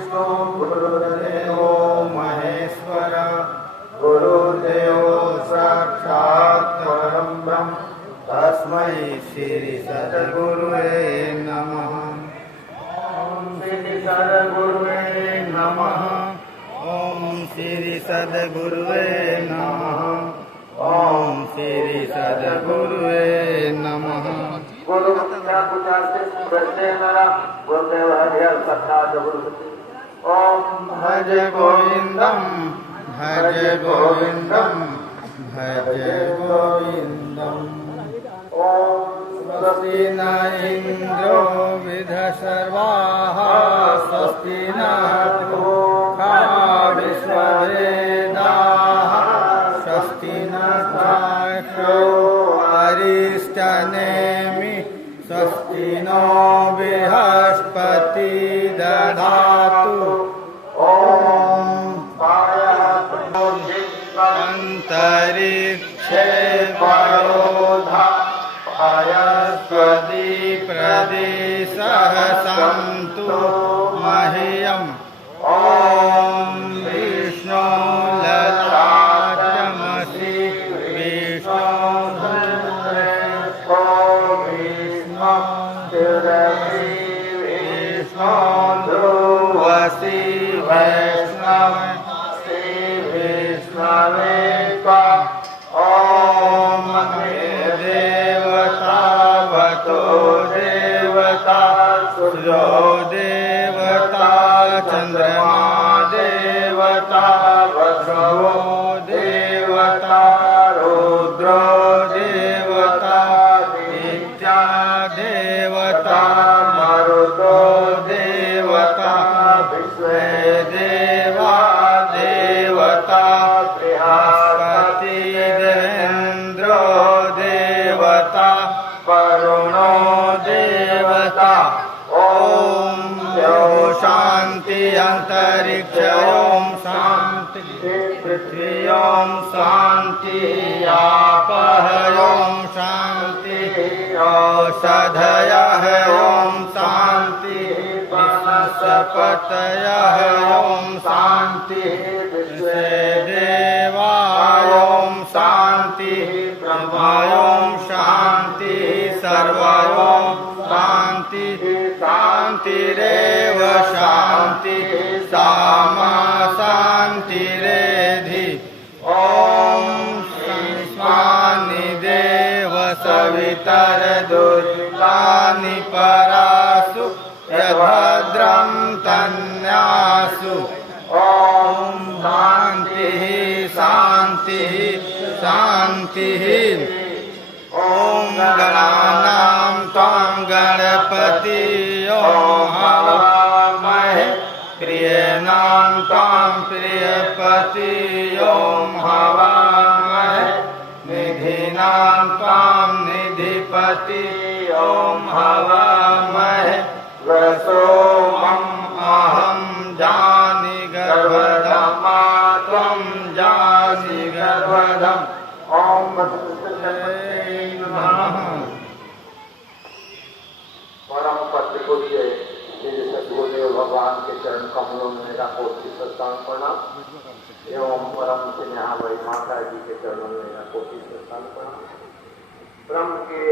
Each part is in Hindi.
विष्णु गुरुदेवो महेश्वर गुरुदेवो साक्षात् परं ब्रह्म तस्मै श्री सद्गुरुवे नमः। ओम श्री सद्गुरुवे नमः। ओम श्री सद्गुरुवे नमः। ओम श्री सद्गुरुवे नमः। गुरु गुरुदेव हरि साक्षात् गुरु। ओम भज गोविंदम भज गोविंदम भज गोविंदम। ओम स्वस्ति न इंद्रो विधशर्वाः स्वस्ति नूषा विश्ववेदाः स्वस्ति नक्षत्रो अरिष्टनेमि स्वस्ति नो बृहस्पति दधातु। ओम अंतरिक्षे वायुधायस्पति प्रदेशः सन्तु मह्यम्। ओम विष्णु ललाटमसि विष्णु ध्रुवसि वैष्णवे ओम देवता भतो देवता सूर्यो देवता चंद्रमा देवता वज्रो देवता रुद्रो देवता नित्या देवता मरुतो देवता विश्वे देवा देवता बृहस्पतिरेन्द्रो देवता वरुणो देवता। ओम शांति अंतरिक्ष ओम शांति पृथ्वी ओम शांति आपः ओम शांति औषधयः ओम शांति वनस्पतयः ओम शांति देवा ओम शांति ब्रह्मा ओम शांति सर्व ओम शांति शांतिरेव शांति सामा शांतिरेधि। ओम शिवानि देव सवितर दुर्गानि परासु यद्भद्रं तन्यासु। ओम शांतिः शांतिः शांतिः। ओम गणानां त्वां गणपति हवामहे प्रियनां त्वां प्रियपति ओम हवामहे निधीनां त्वां निधिपति ओम हवामहे वसोमम् अहं जानि गर्भधम् त्वं जानि गर्भधम्। ओम परम पत्र को दिए सद्गुरुदेव भगवान के चरण कमलों में मेरा कोटि साष्टांग प्रणाम एवं परम स्नेहा वही माता जी के चरणों में मेरा कोटि साष्टांग प्रणाम। ब्रह्म के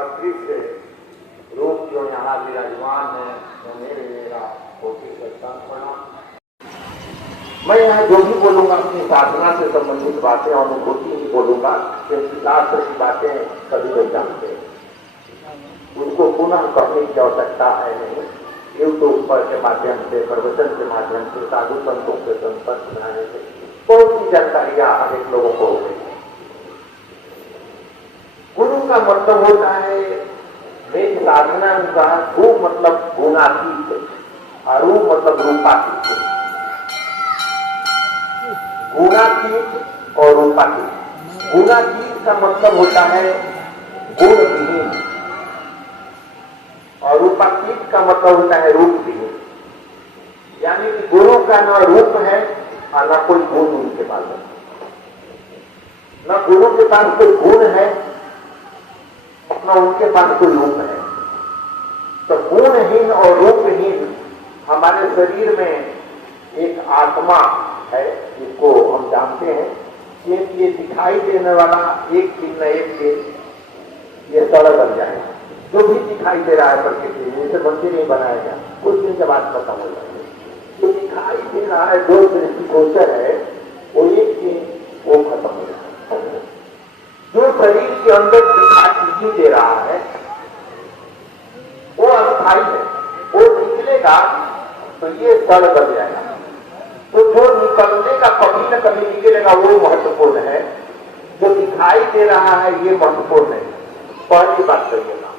अदृश्य रूप जो यहाँ विराजमान है मेरा कोटि साष्टांग प्रणाम। मैं यहाँ जो भी बोलूंगा अपनी साधना से संबंधित बातें और अनुभूति ही बोलूंगा, क्योंकि शास्त्र की बातें सभी लोग जानते हैं, उनको पुनः कहने की आवश्यकता है नहीं। यूट्यूब पर के माध्यम से प्रवचन के माध्यम से साधु संतों के संपर्क बनाने से बहुत सी जानकारियां अनेक लोगों को हो गई। गुरु का मतलब होता है मेरी साधना का रूप मतलब गुणातीत और रूप मतलब रूपातीत। गुणातीत और रूपातीत। गुणातीत का मतलब होता है गुण विहीन और रूपातीत का मतलब होता है रूप विहीन। यानी कि गुरु का न रूप है और न कोई गुण उनके पास है, न गुरु के पास कोई गुण है न उनके पास कोई रूप है। तो गुणहीन और रूपहीन हमारे शरीर में एक आत्मा है जिसको हम जानते हैं कि ये दिखाई देने वाला एक दिन न एक दिन ये सड़ बन जाएगा। जो भी दिखाई दे रहा है प्रकृति में, इसे मंदिर नहीं बनाया गया, कुछ दिन के बाद खत्म हो जाएगा। जो दिखाई दे रहा है, जो दृष्टिगोचर है, वो एक दिन वो खत्म हो जाएगा। जो शरीर के अंदर दिखाई नहीं दे रहा है वो अस्थायी है, वो निकलेगा तो ये सड़ बन जाएगा। तो जो निकलने का कभी न कभी निकलेगा वो महत्वपूर्ण है, जो दिखाई दे रहा है ये महत्वपूर्ण है। पहली बात करिएगा,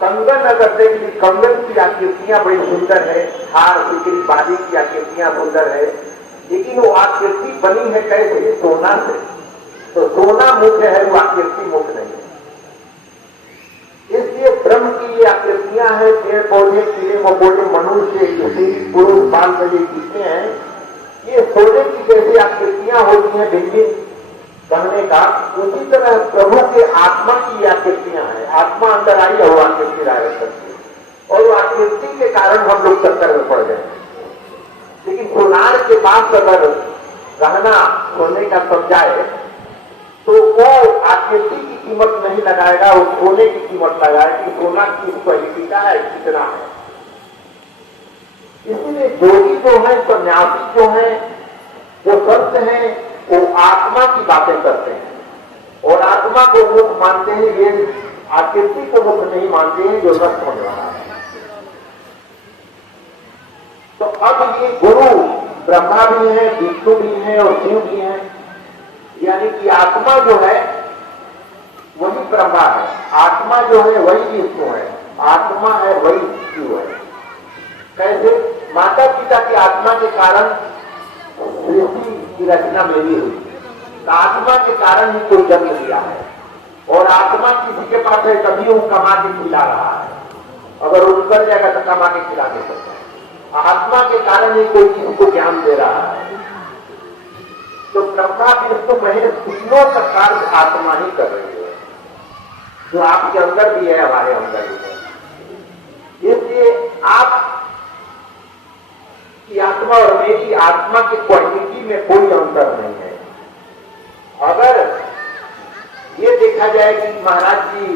कंगन अगर देख ली, कंगन की आकृतियां बड़ी सुंदर है, हार सिकरी बाली की आकृतियां सुंदर है, लेकिन वो आकृति बनी है कैसे? सोना से। तो सोना मुख्य है, वो आकृति मुख्य नहीं है। इसलिए ब्रह्म की ये आकृतियां हैं, पेड़ पौधे, कीड़े मकोड़े, मनुष्य, स्त्री, पुरुष, बाल बच्चे जितने हैं, ये सोने की जैसी आकृतियां होती हैं भिन्न कहने का, उसी तरह प्रभु के आत्मा की आकृतियां हैं। आत्मा अंदर आई है, वो आकृति राय करती है, और वो आकृति के कारण हम लोग चक्कर में पड़ गए। लेकिन सोनार के पास अगर गहना सोने का सब जाए तो वो आकृति की कीमत नहीं लगाएगा, वो सोने की कीमत लगाएगा कि सोना किस क्वालिटी का है, कितना है। इसलिए योगी जो है, सन्यासी जो है, जो संत है, वो आत्मा की बातें करते हैं और आत्मा को मुख मानते हैं, ये आकृति को मुख नहीं मानते हैं जो नष्ट होने वाला है। तो अब ये गुरु ब्रह्मा भी है, विष्णु भी है और शिव भी है, यानी कि आत्मा जो है वही ब्रह्मा है, आत्मा जो है वही विष्णु है, आत्मा है वही शिव है। कैसे? माता पिता की आत्मा के कारण सृष्टि की रचना मेरी हुई, आत्मा के कारण ही कोई जन्म लिया है, और आत्मा किसी के पास है तभी वो कमा के खिला रहा है, अगर वो निकल जाएगा तो कमा के खिला नहीं सकता। आत्मा के कारण ही कोई किसी को ज्ञान दे रहा है। तो ब्रह्मा विष्णु महेश तीनों का कार्य आत्मा ही कर रही है, जो आपके अंदर भी है, हमारे अंदर भी है। इसलिए आप की आत्मा और मेरी आत्मा की क्वालिटी में कोई अंतर नहीं है। अगर ये देखा जाए कि महाराज जी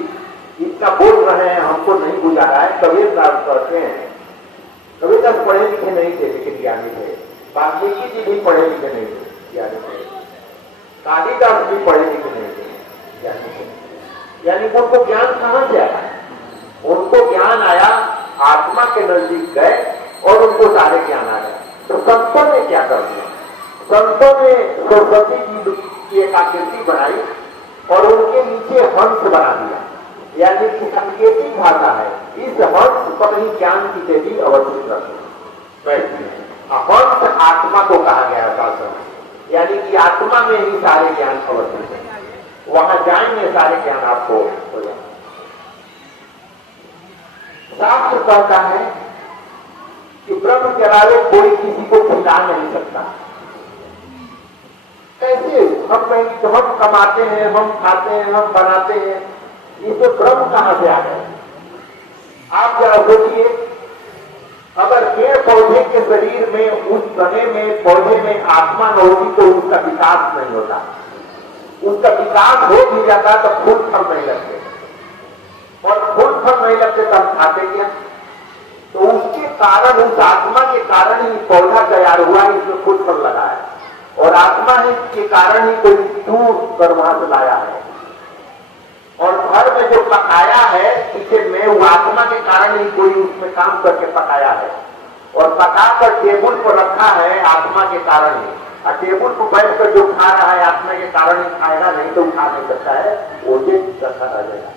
इतना बोल रहे हैं, हमको नहीं बुझा रहा है, कबीर साहब कहते हैं, कबीर साहब पढ़े लिखे नहीं थे लेकिन ज्ञानी थे, वाल्मीकि जी भी पढ़े लिखे नहीं थे, ज्ञानी थे, कालिदास भी पढ़े लिखे नहीं थे, ज्ञानी थे। यानी उनको ज्ञान कहां से आया? उनको ज्ञान आया, आत्मा के नजदीक गए और उनको सारे ज्ञान आ गए। तो संतों ने क्या कर दिया? संतों ने सरस्वती जी की एक आकृति बनाई और उनके नीचे हंस बना दिया, यानी कि सांकेतिक भाषा है। इस हंस पर ही ज्ञान की देवी अवस्थित रहती है। हंस आत्मा को कहा गया शास्त्र में, यानी कि आत्मा में ही सारे ज्ञान अवस्थित है, वहां जाएंगे सारे ज्ञान आपको हो जाए। शास्त्र कहता है कि ब्रह्म के अलावे कोई किसी को खिला नहीं सकता। कैसे? हम कमाते हैं, हम खाते हैं, हम बनाते हैं, इसमें ब्रह्म कहां से आ गए? आप जरा सोचिए, अगर पेड़ पौधे के शरीर में, उस तने में, पौधे में आत्मा न होती तो उसका विकास नहीं होता। उसका विकास हो भी जाता तो फूल फल नहीं लगते, और फूल फल नहीं लगते तो हम खाते क्या? तो उसके कारण, उस आत्मा के कारण ही पौधा तैयार हुआ, इसमें फूल फल लगा है, और आत्मा ही के कारण ही कोई दूर कर वहां से लाया है। और घर में जो पकाया है इसे में, वो आत्मा के कारण ही कोई उसमें काम करके पकाया है, और पकाकर टेबल पर रखा है आत्मा के कारण ही। और टेबल पर बैठकर जो खा रहा है आत्मा के कारण ही खाएगा, नहीं तो खा नहीं सकता है, वो ये रखा रह जाएगा।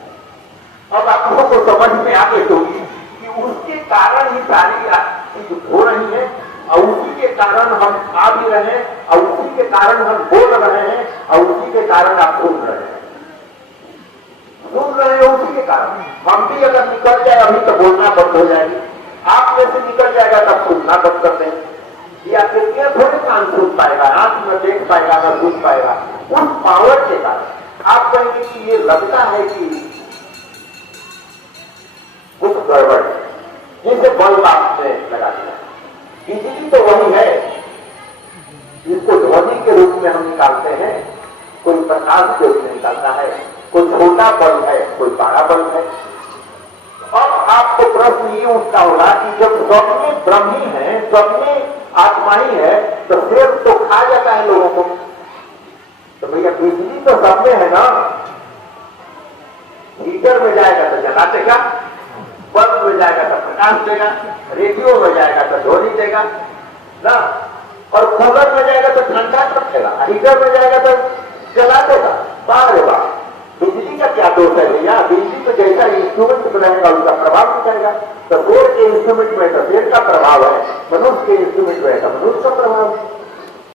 अब आप लोगों को समझ में आ गई होगी कि उसके कारण ही सारी चीज हो रही है, और उसी के कारण हम खा भी रहे हैं, और उसी के कारण हम बोल रहे हैं, और उसी के कारण आप सुन रहे हैं। उसी के कारण हम भी अगर निकल जाए अभी तो बोलना बंद हो जाएगी, आप में से निकल जाएगा तब सुनना बंद कर दें। या कृतियां थोड़े कान सुन पाएगा, आंख में देख पाएगा, न सुन पाएगा, उस पावर के कारण। आप कहेंगे कि ये लगता है कि कुछ गड़बड़ है, जिसे बल्ब आपने लगा दिया। बिजली तो वही है, इसको ध्वनि के रूप में हम निकालते हैं, कोई प्रकाश के रूप में निकालता है, कोई छोटा बल्ब है, कोई बड़ा बल्ब है। अब आपको प्रश्न ये उठता होगा कि जब सब में ब्रह्म ही है, सब में आत्मा ही है, तो फिर तो खा जाता है लोगों को। तो भैया बिजली तो सब में है ना, हीटर में जाएगा तो जला देगा, बल्ब में जाएगा तो प्रकाश देगा, रेडियो में जाएगा तो ध्वनि देगा ना, और कूलर में जाएगा तो ठंडा रखेगा, हीटर में जाएगा तो जला देगा। बारे बार बिजली का क्या दोष है भैया? बिजली तो जैसा इंस्ट्रूमेंट बनाएगा उसका प्रभाव दिखाएगा। तो पेड़ के इंस्ट्रूमेंट में तो पेड़ का प्रभाव है, मनुष्य के इंस्ट्रूमेंट में तो मनुष्य का